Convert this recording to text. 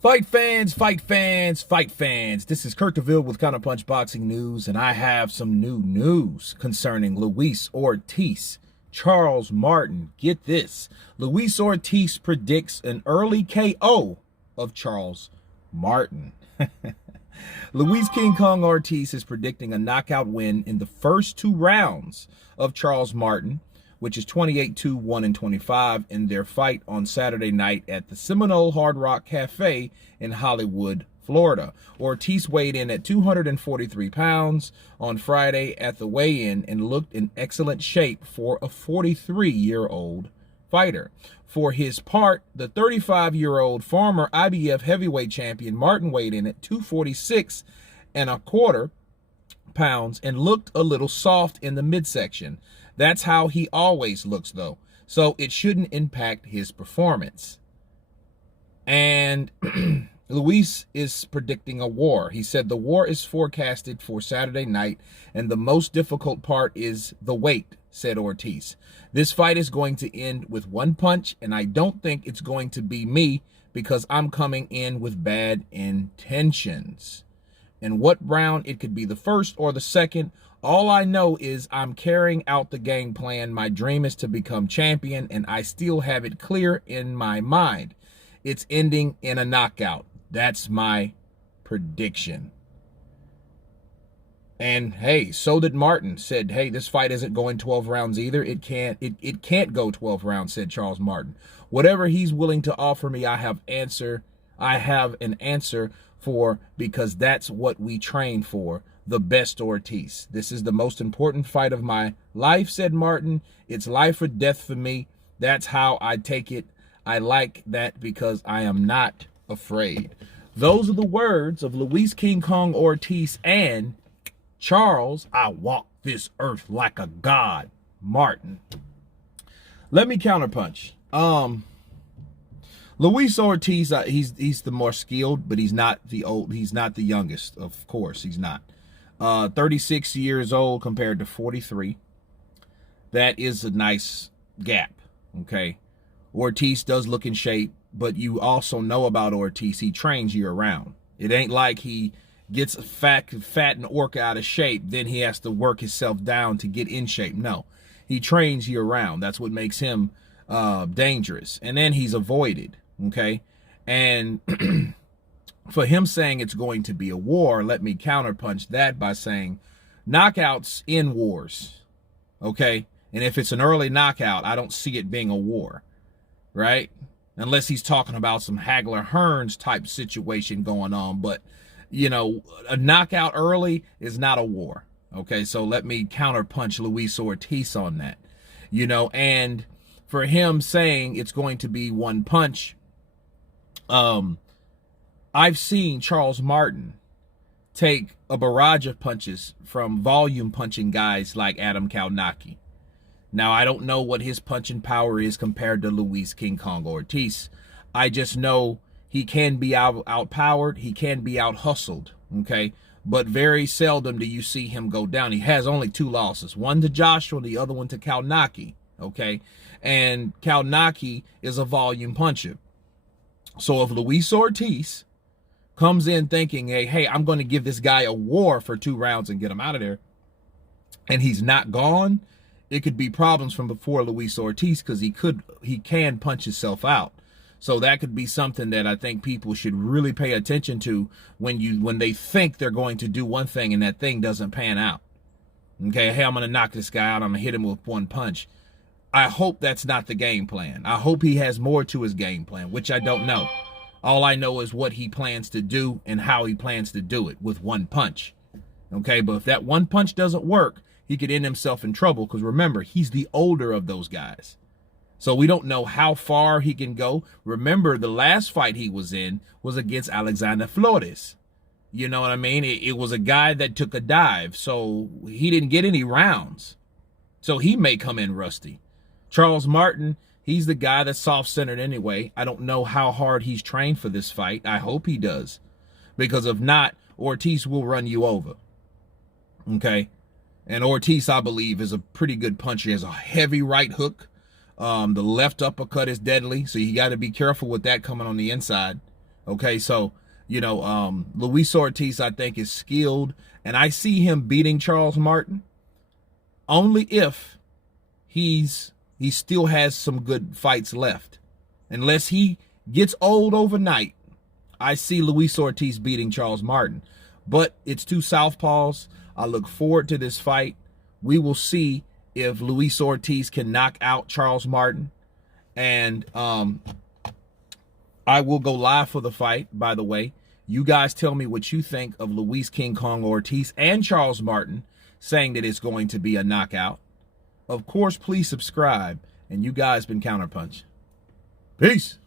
Fight fans, fight fans, fight fans. This is Kurt DeVille with Counterpunch Boxing News, and I have some new news concerning Luis Ortiz. Charles Martin, get this. Luis Ortiz predicts an early KO of Charles Martin. Luis King Kong Ortiz is predicting a knockout win in the first two rounds of Charles Martin, which is 28-2, 1-25, in their fight on Saturday night at the Seminole Hard Rock Cafe in Hollywood, Florida. Ortiz weighed in at 243 pounds on Friday at the weigh-in and looked in excellent shape for a 43-year-old fighter. For his part, the 35-year-old former IBF heavyweight champion Martin weighed in at 246 and a quarter pounds and looked a little soft in the midsection. That's how he always looks, though, so it shouldn't impact his performance. And Luis is predicting a war. He said the war is forecasted for Saturday night, and the most difficult part is the weight, said Ortiz. This fight is going to end with one punch, and I don't think it's going to be me because I'm coming in with bad intentions. And what round it could be, the first or the second, all I know is I'm carrying out the game plan. My dream is to become champion, and I still have it clear in my mind. It's ending in a knockout. That's my prediction. And hey, so did Martin. Said, hey, this fight isn't going 12 rounds either. It can't go 12 rounds, said Charles Martin. Whatever he's willing to offer me, I have an answer for, because that's what we train for. The best Ortiz. This is the most important fight of my life, said Martin. It's life or death for me. That's how I take it. I like that because I am not afraid. Those are the words of Luis King Kong Ortiz and Charles, I walk this earth like a god, Martin. Let me counterpunch. Luis Ortiz, he's the more skilled, but he's not the youngest, of course, he's not. 36 years old compared to 43. That is a nice gap, okay? Ortiz does look in shape, but you also know about Ortiz, he trains year-round. It ain't like he gets fat and orc out of shape, then he has to work himself down to get in shape. No, he trains year-round. That's what makes him dangerous. And then he's avoided, okay? And for him saying it's going to be a war, let me counterpunch that by saying knockouts in wars, okay? And if it's an early knockout, I don't see it being a war, right? Unless he's talking about some Hagler-Hearns type situation going on. But, you know, a knockout early is not a war, okay? So let me counterpunch Luis Ortiz on that, you know? And for him saying it's going to be one punch, I've seen Charles Martin take a barrage of punches from volume punching guys like Adam Kalnacki. Now, I don't know what his punching power is compared to Luis King Kong Ortiz. I just know he can be outpowered, he can be out-hustled, okay? But very seldom do you see him go down. He has only 2 losses, one to Joshua, the other one to Kalnacki, okay? And Kalnacki is a volume puncher. So if Luis Ortiz comes in thinking, hey, I'm going to give this guy a war for 2 rounds and get him out of there, and he's not gone, it could be problems from before Luis Ortiz, because he can punch himself out. So that could be something that I think people should really pay attention to when they think they're going to do one thing and that thing doesn't pan out. Okay, hey, I'm going to knock this guy out, I'm going to hit him with one punch. I hope that's not the game plan. I hope he has more to his game plan, which I don't know. All I know is what he plans to do and how he plans to do it, with one punch. Okay, but if that one punch doesn't work, he could end himself in trouble, because remember, he's the older of those guys. So we don't know how far he can go. Remember, the last fight he was in was against Alexander Flores. You know what I mean? It was a guy that took a dive, so he didn't get any rounds. So he may come in rusty. Charles Martin, he's the guy that's soft-centered anyway. I don't know how hard he's trained for this fight. I hope he does, because if not, Ortiz will run you over, okay? And Ortiz, I believe, is a pretty good puncher. He has a heavy right hook. The left uppercut is deadly, so you got to be careful with that coming on the inside. Okay, so, you know, Luis Ortiz, I think, is skilled, and I see him beating Charles Martin only if he still has some good fights left. Unless he gets old overnight, I see Luis Ortiz beating Charles Martin. But it's two southpaws. I look forward to this fight. We will see if Luis Ortiz can knock out Charles Martin. And I will go live for the fight, by the way. You guys tell me what you think of Luis King Kong Ortiz and Charles Martin saying that it's going to be a knockout. Of course, please subscribe. And you guys been Counterpunch. Peace.